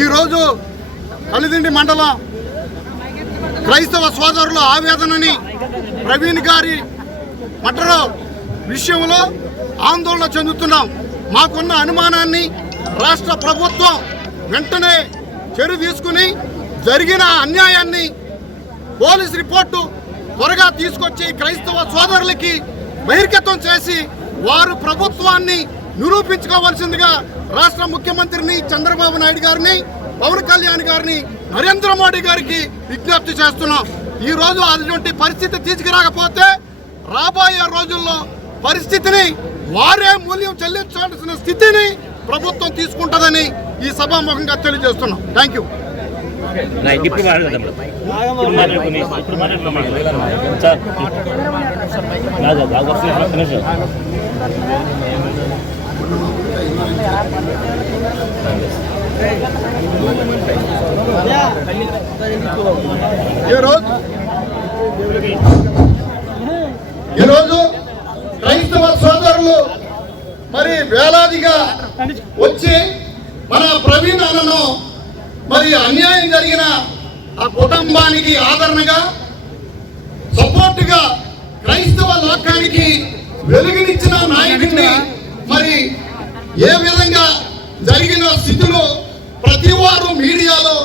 ఈరోజు కలిదిండి మండలం క్రైస్తవ సోదరుల ఆవేదనని ప్రవీణ్ గారి మర్డర్ విషయంలో ఆందోళన చెందుతున్నాం. మాకున్న అనుమానాన్ని రాష్ట్ర ప్రభుత్వం వెంటనే చర్య తీసుకుని జరిగిన అన్యాయాన్ని పోలీస్ రిపోర్టు త్వరగా తీసుకొచ్చి క్రైస్తవ సోదరులకి బహిర్గతం చేసి వారు ప్రభుత్వాన్ని నిరూపించుకోవాల్సిందిగా రాష్ట్ర ముఖ్యమంత్రిని చంద్రబాబు నాయుడు గారిని, పవన్ కళ్యాణ్ గారిని, నరేంద్ర మోడీ గారికి విజ్ఞప్తి చేస్తున్నాం. ఈ రోజు అటువంటి పరిస్థితి తీసుకురాకపోతే రాబోయే రోజుల్లో పరిస్థితిని వారే మూల్యం చెల్లించాల్సిన స్థితిని ప్రభుత్వం తీసుకుంటుందని ఈ సభాముఖంగా తెలియజేస్తున్నాం. Thank you. ఈరోజు క్రైస్తవ సోదరులు మరి వేలాదిగా వచ్చి మన ప్రవీణ్ అన్నను మరి అన్యాయం జరిగిన ఆ కుటుంబానికి ఆదరణగా సపోర్టుగా క్రైస్తవ లోకానికి వెలుగునిచ్చిన నాయకుడిని మరి ఏ విధంగా జరిగిన స్థితిలో ప్రతి వారు మీడియాలో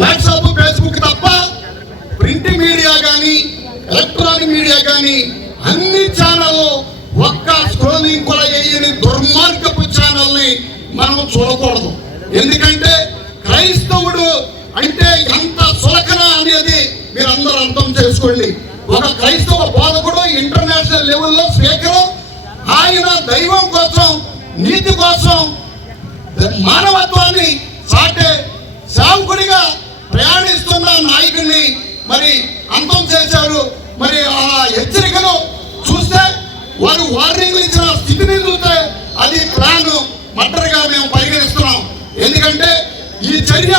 వాట్సాప్, ఫేస్బుక్ తప్ప ప్రింట్ మీడియా కానీ ఎలక్ట్రానిక్ మీడియా కానీ అన్ని ఛానళ్ళు ఒక్క స్క్రోలింగ్ కూడా చేయని దుర్మార్గపు ఛానల్ని మనం చూడకూడదు. ఎందుకంటే క్రైస్తవుడు అంటే ఎంత సులకన అనేది మీరందరూ అర్థం చేసుకోండి. ఒక క్రైస్తవ బోధకుడు ఇంటర్నేషనల్ లెవెల్లో స్పీకర్, ఆయన దైవం కోసం, నీతి కోసం, మానవత్వాన్ని సాటే సేవకుడిగా ప్రయాణిస్తున్న నాయకుడిని మరి అంతం చేశారు. మరి ఆ హెచ్చరికలు చూస్తే, వారు వార్నింగ్లు ఇచ్చిన స్థితిని చూస్తే అది ప్లాన్ మర్డర్గా మేము పరిగణిస్తున్నాం. ఎందుకంటే ఈ చర్య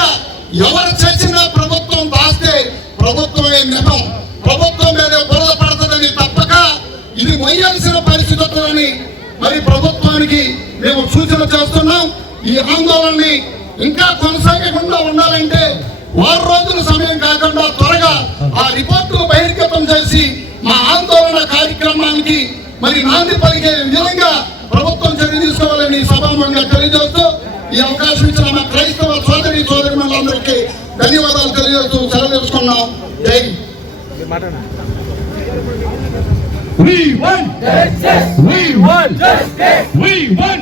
ఎవరు చచ్చినా ప్రభుత్వం దాస్తే ప్రభుత్వమే నిజం, ప్రభుత్వం మీద బురద పడుతుందని తప్పక ఇది మొయ్యాల్సిన పరిస్థితి వస్తుందని మరి ప్రభుత్వానికి మేము సూచన చేస్తున్నాం. ఈ ఆందోళనని ఇంకా కొనసాగకుండా ఉండాలంటే 6 రోజుల సమయం కాకుండా త్వరగా ఆ రిపోర్టు బహిర్గతం చేసి మా ఆందోళన కార్యక్రమానికి మరి నాంది పలికే విధంగా ప్రభుత్వం చర్య తీసుకోవాలని సభాముఖంగా తెలియజేస్తూ ఈ అవకాశం ఇచ్చిన మా క్రైస్తవ సోదరీమణులందరికీ ధన్యవాదాలు తెలియజేస్తూ సెలవు తీసుకున్నాం. జై We won! We won! We won!